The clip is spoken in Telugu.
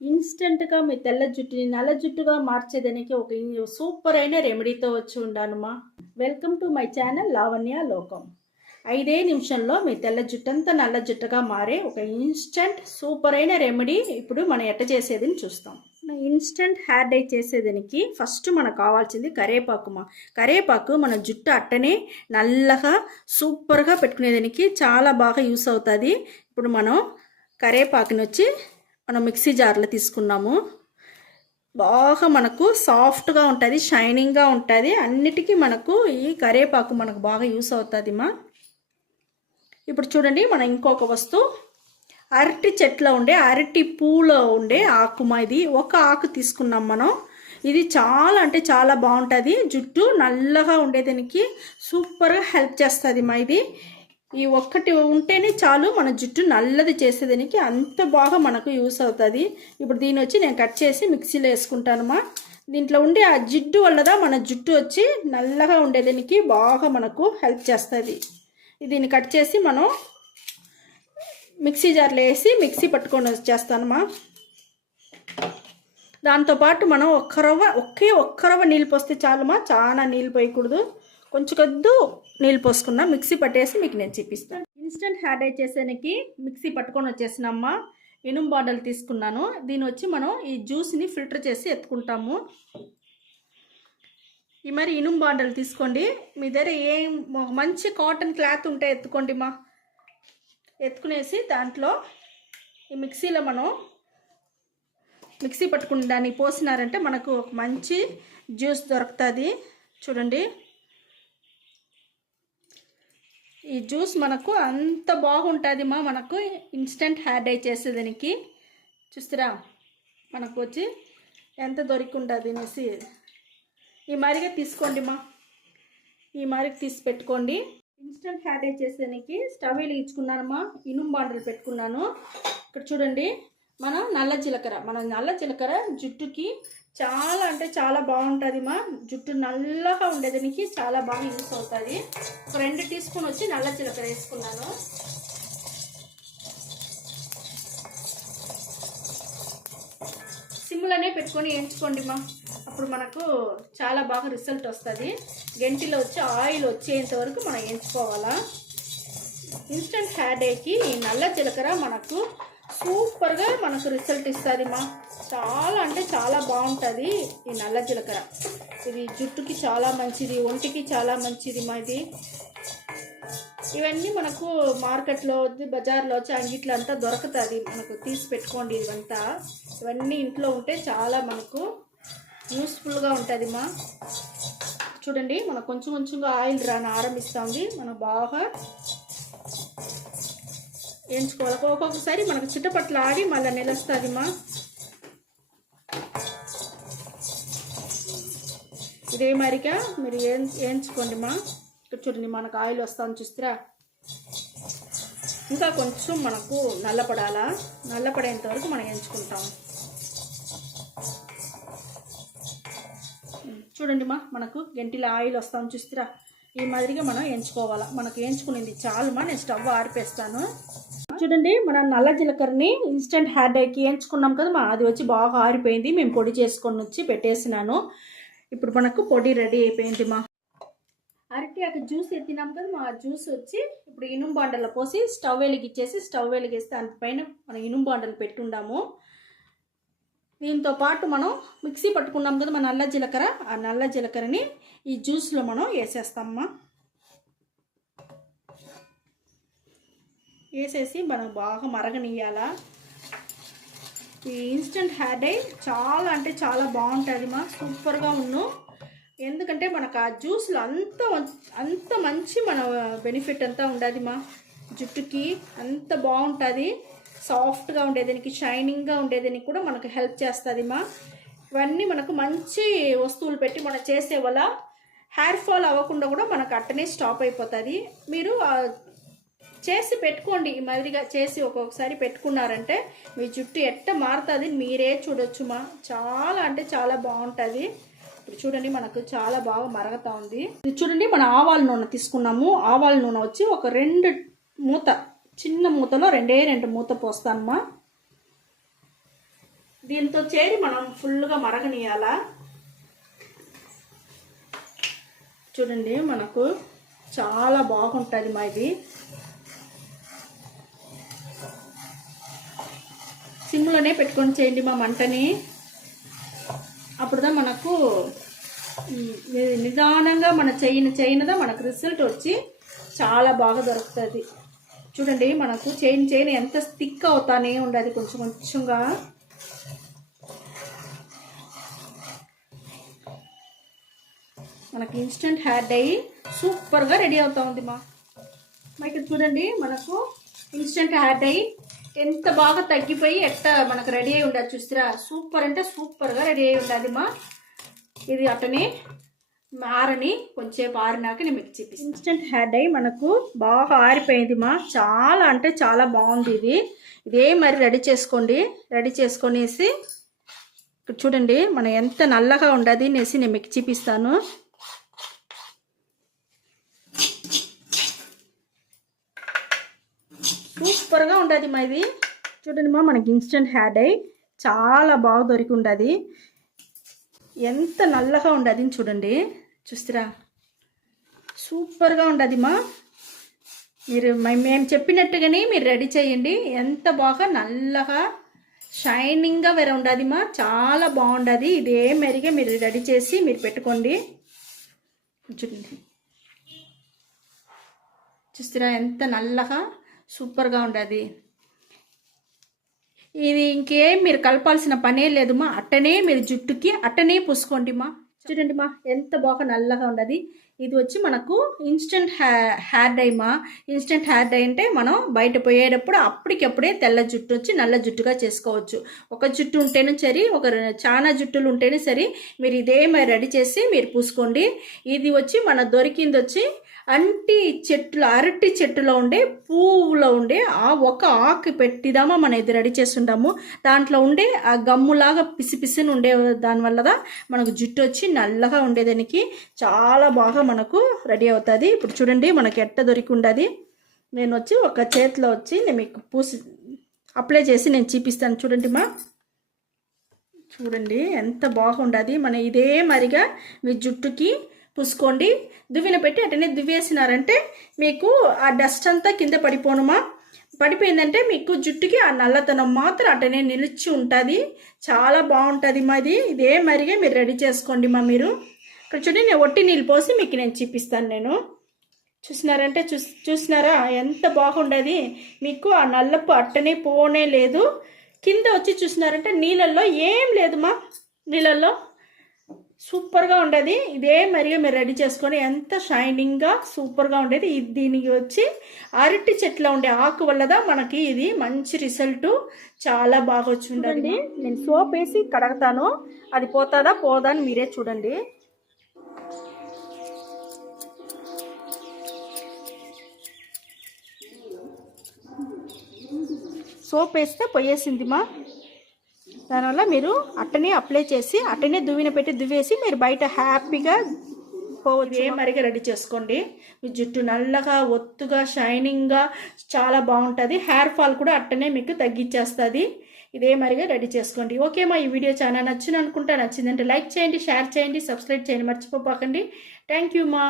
ఇన్‌స్టంట్‌గా మీ తెల్ల జుట్టుని నల్ల జుట్టుగా మార్చేదానికి ఒక సూపర్ అయిన రెమెడీతో వచ్చి ఉండానుమా. Welcome to my channel Lavanya Lokam. 5 నిమిషంలో మీ తెల్ల జుట్టంతా నల్ల జుట్టుగా మారే ఒక ఇన్‌స్టంట్ సూపర్ అయిన రెమెడీ ఇప్పుడు మనం ఎట్ట చేసేదని చూస్తాం. ఇన్‌స్టంట్ హెయిర్ డై చేసేదానికి ఫస్ట్ మనకు కావాల్సింది కరివేపాకుమా. కరివేపాకు మన జుట్టు అట్టనే నల్లగా సూపర్గా పెట్టుకునేదానికి చాలా బాగా యూస్ అవుతుంది. ఇప్పుడు మనం కరివేపాకుని వచ్చి మనం మిక్సీ జార్లో తీసుకున్నాము. బాగా మనకు సాఫ్ట్గా ఉంటుంది, షైనింగ్గా ఉంటుంది. అన్నిటికీ మనకు ఈ కరివేపాకు మనకు బాగా యూస్ అవుతుంది మా. ఇప్పుడు చూడండి, మనం ఇంకొక వస్తువు అరటి చెట్లో ఉండే అరటి పూలో ఉండే ఆకుమా. ఇది ఒక ఆకు తీసుకున్నాం మనం. ఇది చాలా అంటే చాలా బాగుంటుంది. జుట్టు నల్లగా ఉండేదానికి సూపర్గా హెల్ప్ చేస్తుంది మా. ఇది ఈ ఒక్కటి ఉంటేనే చాలు మన జుట్టు నల్లది చేసేదానికి, అంత బాగా మనకు యూస్ అవుతుంది. ఇప్పుడు దీని వచ్చి నేను కట్ చేసి మిక్సీలో వేసుకుంటానమ్మా. దీంట్లో ఉండే ఆ జిడ్డు వల్లదా మన జుట్టు వచ్చి నల్లగా ఉండేదానికి బాగా మనకు హెల్ప్ చేస్తుంది. దీన్ని కట్ చేసి మనం మిక్సీ జార్లో వేసి మిక్సీ పట్టుకొని వచ్చేస్తానమ్మా. దాంతోపాటు మనం ఒక్క రవ్వ నీళ్ళు పోస్తే చాలుమా. చాలా నీళ్ళు పోయకూడదు, కొంచెం కొద్దు నీళ్ళు పోసుకున్నా. మిక్సీ పట్టేసి మీకు నేను చూపిస్తాను. ఇన్స్టెంట్ హెయిర్ డై చేసేదానికి మిక్సీ పట్టుకొని వచ్చేసినమ్మా. ఇనుము బాటిల్ తీసుకున్నాను. దీని వచ్చి మనం ఈ జ్యూస్ని ఫిల్టర్ చేసి ఎత్తుకుంటాము. ఈ మరి ఇనుము బాటిల్ తీసుకోండి. మీ దగ్గర మంచి కాటన్ క్లాత్ ఉంటే ఎత్తుకోండి మా. ఎత్తుకునేసి దాంట్లో ఈ మిక్సీలో మనం మిక్సీ పట్టుకుని దాన్ని పోసినారంటే మనకు ఒక మంచి జ్యూస్ దొరుకుతుంది. చూడండి, ఈ జ్యూస్ మనకు అంత బాగుంటుంది మా. మనకు ఇన్స్టెంట్ హెయిర్ డై చేసేదానికి చూస్తారా మనకు వచ్చి ఎంత దొరికి ఉంటుంది అనేసి. ఈ మాదిరిగా తీసుకోండి మా. ఈ మాదిరిగా తీసి పెట్టుకోండి. ఇన్స్టెంట్ హెయిర్ డై చేసేదానికి స్టవ్ వెలిగించుకున్నానమ్మా. ఇనుము బాండలు పెట్టుకున్నాను. ఇక్కడ చూడండి, మన నల్ల జీలకర్ర జుట్టుకి చాలా అంటే చాలా బాగుంటుంది మా. జుట్టు నల్లగా ఉండేదానికి చాలా బాగా యూస్ అవుతుంది. 2 టీ స్పూన్ వచ్చి నల్ల జీలకర్ర వేసుకున్నాను. సిమ్లోనే పెట్టుకొని వేయించుకోండి మా. అప్పుడు మనకు చాలా బాగా రిజల్ట్ వస్తుంది. గంటిలో వచ్చి ఆయిల్ వచ్చేంత వరకు మనం వేయించుకోవాలా. ఇన్స్టెంట్ హెయిర్ డైకి ఈ నల్ల జీలకర్ర మనకు సూపర్గా మనకు రిజల్ట్ ఇస్తుంది మా. చాలా అంటే చాలా బాగుంటుంది ఈ నల్ల జీలకర్ర. ఇది జుట్టుకి చాలా మంచిది, ఒంటికి చాలా మంచిది మా. ఇది ఇవన్నీ మనకు మార్కెట్లో బజార్లో వచ్చి అంగిట్లో అంతా దొరుకుతుంది. మనకు తీసి పెట్టుకోండి. ఇవన్నీ ఇంట్లో ఉంటే చాలా మనకు యూస్ఫుల్గా ఉంటుంది మా. చూడండి, మనకు కొంచెం కొంచెంగా ఆయిల్ ఆరంభిస్తుంది. మనం బాగా వేయించుకోవాలి. ఒక్కొక్కసారి మనకు చిట్టపట్లు ఆడి మళ్ళీ నిలుస్తుంది మా. ఇదే మరిగా మీరు వేయించుకోండి మా. ఇక్కడ చూడండి, మనకు ఆయిల్ వస్తుంది చూస్తారా. ఇంకా కొంచెం మనకు నల్లపడేంత వరకు మనం వేయించుకుంటాం. చూడండి మా, మనకు గంటిలో ఆయిల్ వస్తాం చూస్తారా. ఈ మాదిరిగా మనం వేయించుకోవాలా. మనకు వేయించుకునేది చాలు మా. నేను స్టవ్ ఆరిపేస్తాను. చూడండి, మనం నల్ల జీలకర్రని ఇన్స్టెంట్ హెయిర్ డైకి వేయించుకున్నాం కదా మా. అది వచ్చి బాగా ఆరిపోయింది. మేము పొడి చేసుకొని వచ్చి పెట్టేసినాను. ఇప్పుడు మనకు పొడి రెడీ అయిపోయింది మా. అరటి ఆకు జ్యూస్ ఎత్తినాం కదా మా. జ్యూస్ వచ్చి ఇప్పుడు ఇనుము బాండల్లో పోసి స్టవ్ వెలిగిస్తే దానిపైన మనం ఇనుము బాండలు పెట్టుండాము. దీంతో పాటు మనం మిక్సీ పట్టుకున్నాం కదా మన నల్ల జీలకర్ర. ఆ నల్ల జీలకర్రని ఈ జ్యూస్లో మనం వేసేస్తామమ్మా. వేసేసి మనం బాగా మరగనియాలా. ఈ ఇన్స్టెంట్ హెయిర్ డై చాలా అంటే చాలా బాగుంటుంది మా. సూపర్గా ఎందుకంటే మనకు ఆ జ్యూస్లో అంత మంచి మన బెనిఫిట్ అంతా ఉండదు మా. జుట్టుకి అంత బాగుంటుంది. సాఫ్ట్గా ఉండేదానికి, షైనింగ్గా ఉండేదానికి కూడా మనకు హెల్ప్ చేస్తుంది మా. ఇవన్నీ మనకు మంచి వస్తువులు పెట్టి మనం చేసే వల్ల హెయిర్ ఫాల్ అవ్వకుండా కూడా మనకు అట్టనే స్టాప్ అయిపోతుంది. మీరు చేసి పెట్టుకోండి. ఈ మాదిరిగా చేసి ఒక్కొక్కసారి పెట్టుకున్నారంటే మీ జుట్టు ఎట్ట మారుతుంది మీరే చూడొచ్చు మా. చాలా అంటే చాలా బాగుంటుంది. ఇప్పుడు చూడండి, మనకు చాలా బాగా మరగతా ఉంది. ఇది చూడండి, మన ఆవాల నూనె తీసుకున్నాము. ఆవాల నూనె వచ్చి ఒక 2 మూత, చిన్న మూతలో 2 మూత పోస్తానమ్మా. దీంతో చేరి మనం ఫుల్గా మరగనియాల. చూడండి మనకు చాలా బాగుంటుంది మా ఇది. సిమ్లోనే పెట్టుకొని చేయండి మా మంటని. అప్పుడుదా మనకు నిదానంగా మన చేయనదా మనకు రిజల్ట్ వచ్చి చాలా బాగా దొరుకుతుంది. చూడండి మనకు చేయని ఎంత థిక్ అవుతానే ఉండదు కొంచెం కొంచెంగా. మనకి ఇన్స్టెంట్ హెయిర్ డై సూపర్గా రెడీ అవుతా ఉంది మా. ఇక్కడ చూడండి మనకు ఇన్స్టెంట్ హెయిర్ డై ఎంత బాగా తగ్గిపోయి మనకు రెడీ అయి ఉండదు చూస్తారా. సూపర్ అంటే సూపర్గా రెడీ అయి ఉండదు మా. ఇది అట్టనే ఆరని కొంచెంసేపు ఆరినాక నేను మీకు చూపిస్తాను. ఇన్స్టెంట్ హెయిర్ డై మనకు బాగా ఆరిపోయింది మా. చాలా అంటే చాలా బాగుంది ఇది. ఇదే మరి రెడీ చేసుకోండి. రెడీ చేసుకొనేసి ఇక్కడ చూడండి మనం ఎంత నల్లగా ఉండదు అనేసి నేను మీకు చూపిస్తాను. సూపర్గా ఉండదు మా ఇది. చూడండి మా మనకి ఇన్స్టెంట్ హెయిర్ డై చాలా బాగా దొరికి ఉండదు. ఎంత నల్లగా ఉండదు చూడండి. చూస్తారా సూపర్గా ఉండదు మా. మీరు మేము చెప్పినట్టుగానే మీరు రెడీ చేయండి. ఎంత బాగా నల్లగా షైనింగ్గా వేరే ఉండదు మా. చాలా బాగుండదు. ఇదే మెరిగే మీరు రెడీ చేసి మీరు పెట్టుకోండి. చూడండి చూస్తారా ఎంత నల్లగా సూపర్గా ఉండదు. ఇది ఇంకేం మీరు కలపాల్సిన పనే లేదు మా. అట్టనే మీరు జుట్టుకి అట్టనే పూసుకోండి మా. చూడండి మా ఎంత బాగా నల్లగా ఉండదు. ఇది వచ్చి మనకు ఇన్స్టెంట్ హెయిర్ డై మా. ఇన్స్టెంట్ హెయిర్ డై అంటే మనం బయట పోయేటప్పుడు అప్పటికప్పుడే తెల్ల జుట్టు వచ్చి నల్ల జుట్టుగా చేసుకోవచ్చు. ఒక జుట్టు ఉంటేనే సరి, చాలా జుట్టులు ఉంటేనే సరి. మీరు ఇదే మరి రెడీ చేసి మీరు పూసుకోండి. ఇది వచ్చి మన దొరికింది వచ్చి అరటి చెట్టులో ఉండే పువ్వులో ఉండే ఆ ఒక ఆకు పెట్టిదామా మనం ఇది రెడీ చేస్తుంటాము. దాంట్లో ఉండే ఆ గమ్ములాగా పిసిని ఉండే దానివల్ల మనకు జుట్టు వచ్చి నల్లగా ఉండేదానికి చాలా బాగా మనకు రెడీ అవుతుంది. ఇప్పుడు చూడండి మనకి ఎట్ట దొరికి ఉండదు. నేను వచ్చి ఒక చేతిలో వచ్చి నేను మీకు అప్లై చేసి నేను చూపిస్తాను. చూడండి మా చూడండి ఎంత బాగుండదు. మన ఇదే మరిగా మీ జుట్టుకి పూసుకోండి. దువ్విన పెట్టి అటనే దువ్వేసినారంటే మీకు ఆ డస్ట్ అంతా కింద పడిపోనుమా. పడిపోయిందంటే మీకు జుట్టుకి ఆ నల్లతనం మాత్రం అటనే నిలిచి ఉంటుంది. చాలా బాగుంటుంది మాది. ఇదే మరిగే మీరు రెడీ చేసుకోండి మా. మీరు ఇక్కడ చూడండి నేను ఒట్టి నీళ్ళు పోసి మీకు నేను చూపిస్తాను. నేను చూసినారంటే చూసినారా ఎంత బాగుండదు. మీకు ఆ నల్లపు అట్టనే పోనే లేదు. కింద వచ్చి చూసినారంటే నీళ్ళల్లో ఏం లేదు మా. నీళ్ళల్లో సూపర్గా ఉండదు. ఇదే మరిగా మీరు రెడీ చేసుకొని ఎంత షైనింగ్గా సూపర్గా ఉండేది. దీనికి వచ్చి అరటి చెట్ల ఉండే ఆకు వల్లదా మనకి ఇది మంచి రిజల్ట్ చాలా బాగా వచ్చి ఉండండి. నేను సోప్ వేసి కడగతాను. అది పోతుందా పోదా అని మీరే చూడండి. సోప్ వేస్తే పోయేసింది మా. దానివల్ల మీరు అట్టనే అప్లై చేసి అట్టనే దువ్విన పెట్టి దువ్వేసి మీరు బయట హ్యాపీగా పోవచ్చు. ఏ మరిగా రెడీ చేసుకోండి. మీ జుట్టు నల్లగా ఒత్తుగా షైనింగ్గా చాలా బాగుంటుంది. హెయిర్ ఫాల్ కూడా అట్టనే మీకు తగ్గించేస్తుంది. ఇదే మరిగా రెడీ చేసుకోండి. ఓకే మా ఈ వీడియో చాలా నచ్చింది అనుకుంటా. నచ్చిందంటే లైక్ చేయండి, షేర్ చేయండి, సబ్స్క్రైబ్ చేయండి మర్చిపోకండి. థ్యాంక్ యూ మా.